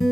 Me,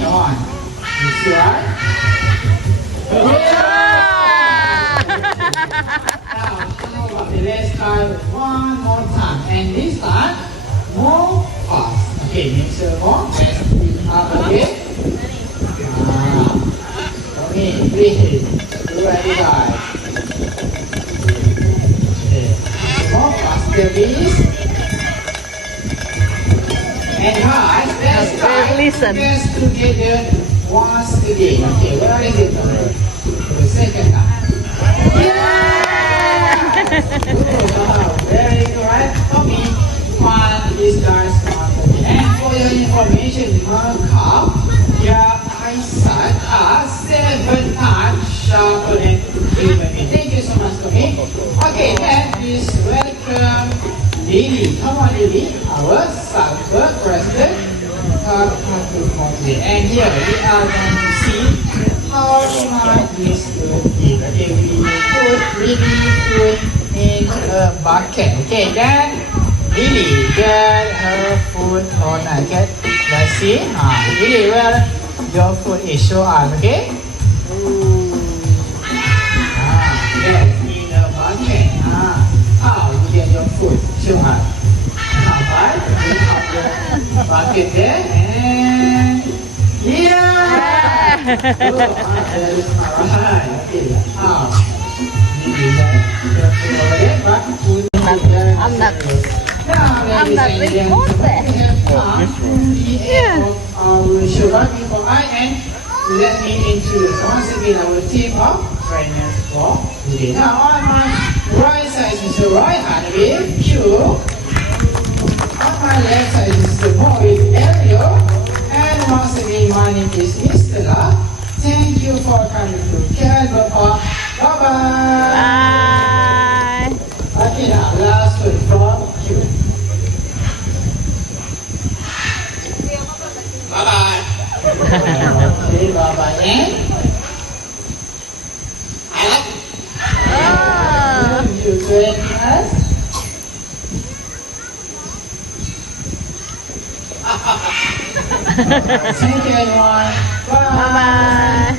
come on. You see right? Now, let's try one more time. And this time, more fast. Okay, make sure more. Let's speed up again. Okay, breathe. You ready, guys? Okay. More faster, please. And guys, let's try this together once again. Okay, where is it? The second time. Yeah! Wow, very good, right? Okay, one is guys not okay. And for your information, macaw, their eyesight are 7 times sharper than human. Thank you so much, Tommy. Okay, then please welcome Lily. Come on, Lily. Our Salford president. And here we are going to see how much this food is. Okay, we put Lily food in a bucket. Okay, then Lily get her food on a bucket. Let's see. Lily, where your food is? Show us. Okay. Yes, in a bucket. How you get your food? Show us. Right? Put up the bucket there and yeah! Good. Alright. Okay. Maybe that put over there, but put I'm not sugar before I and let me introduce once again our team of trainers for today. Now on my right side is Mr. Roy Hanabi, Q. On my left side is the Morris Elio, and once again my name is Mr. La. Thank you for coming to Canada. Bye bye. Bye. Okay, now last one from Q. Bye bye. Okay, bye bye. And I like you joining us. Thank you, everyone. Bye. Bye.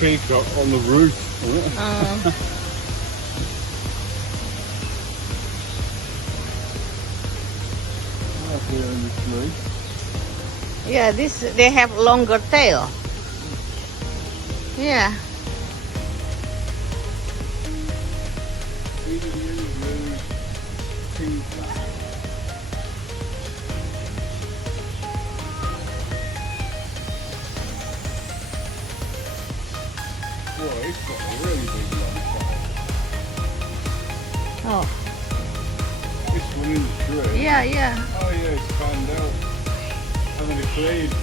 Peacock on the roof. Yeah, this they have longer tail. Yeah. Well, it's got a really big long tail. Oh. This one in the tree. Yeah, yeah. Oh yeah, it's fanned out. Having it cleaned.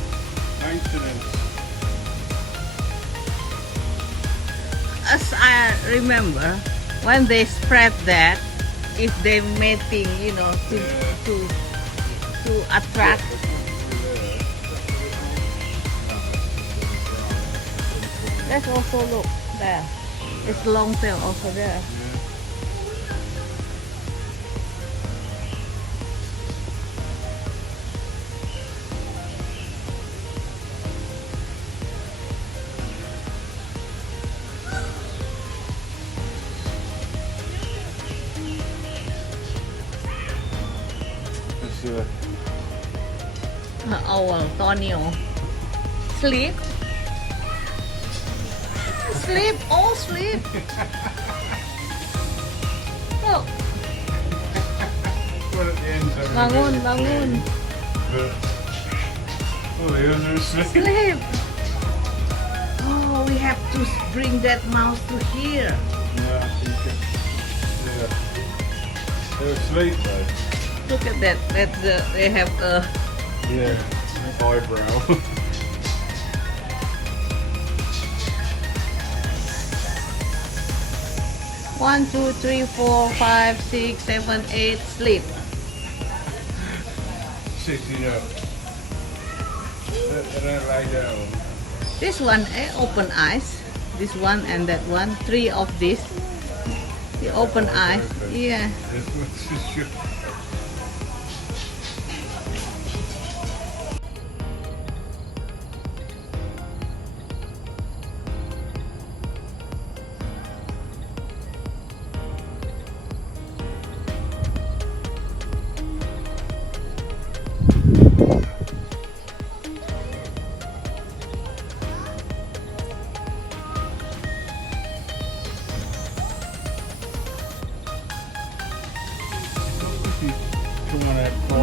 maintenance. As I remember, when they spread that, if they mating, you know, to attract. Let's also look there. It's long tail also there. Owl, Tonio. Sleep. Sleep, oh sleep. Look. One at the end. Bangun, bangun. Oh, the others are asleep. Sleep. Oh, we have to bring that mouse to here. Yeah, you can. Yeah. They're asleep though. Look at that. That's they have a. Yeah. Eyebrow. One, two, three, 4, 5, 6, 7, 8. Sleep. Sitting up. They don't lie down. This one open eyes. This one and that one. 3 of this. The open eyes. Yeah. This one's just your.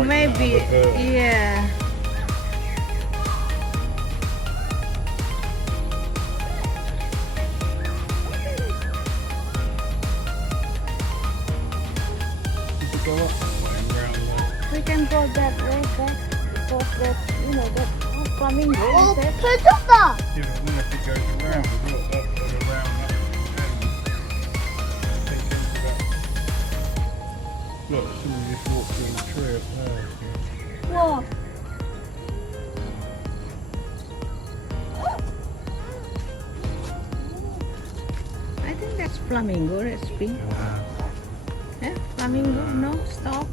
Maybe, yeah. We can go that way, because that, you know, that flamingo. Oh, is that- Peacocks! Yeah, but then if it goes around, look, up and around, up and take into that. Look, somebody just walked through the tree up there. Whoa. I think that's flamingo, that's pink. Yeah, flamingo, no, stop.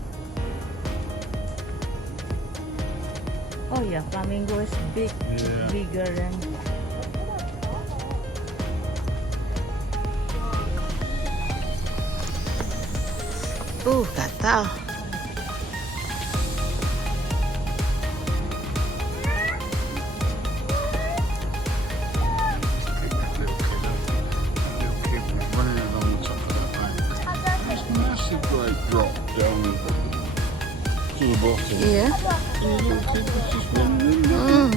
Oh yeah, flamingo is big, Yeah. bigger than. Gatal. Massive great drop down to the bottom. Yeah. And the little kid was just running in there.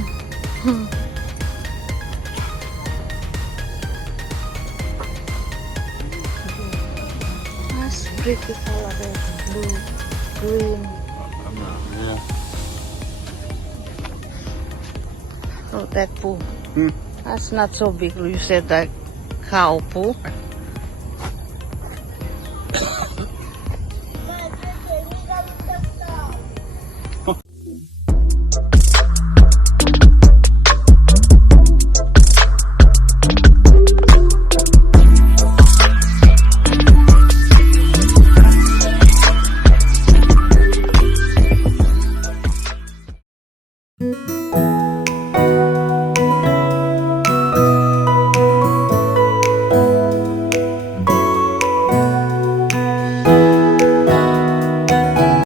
That's pretty color there. Blue, green. Yeah. Oh, that poo. Hmm. That's not so big. You said that cow poo.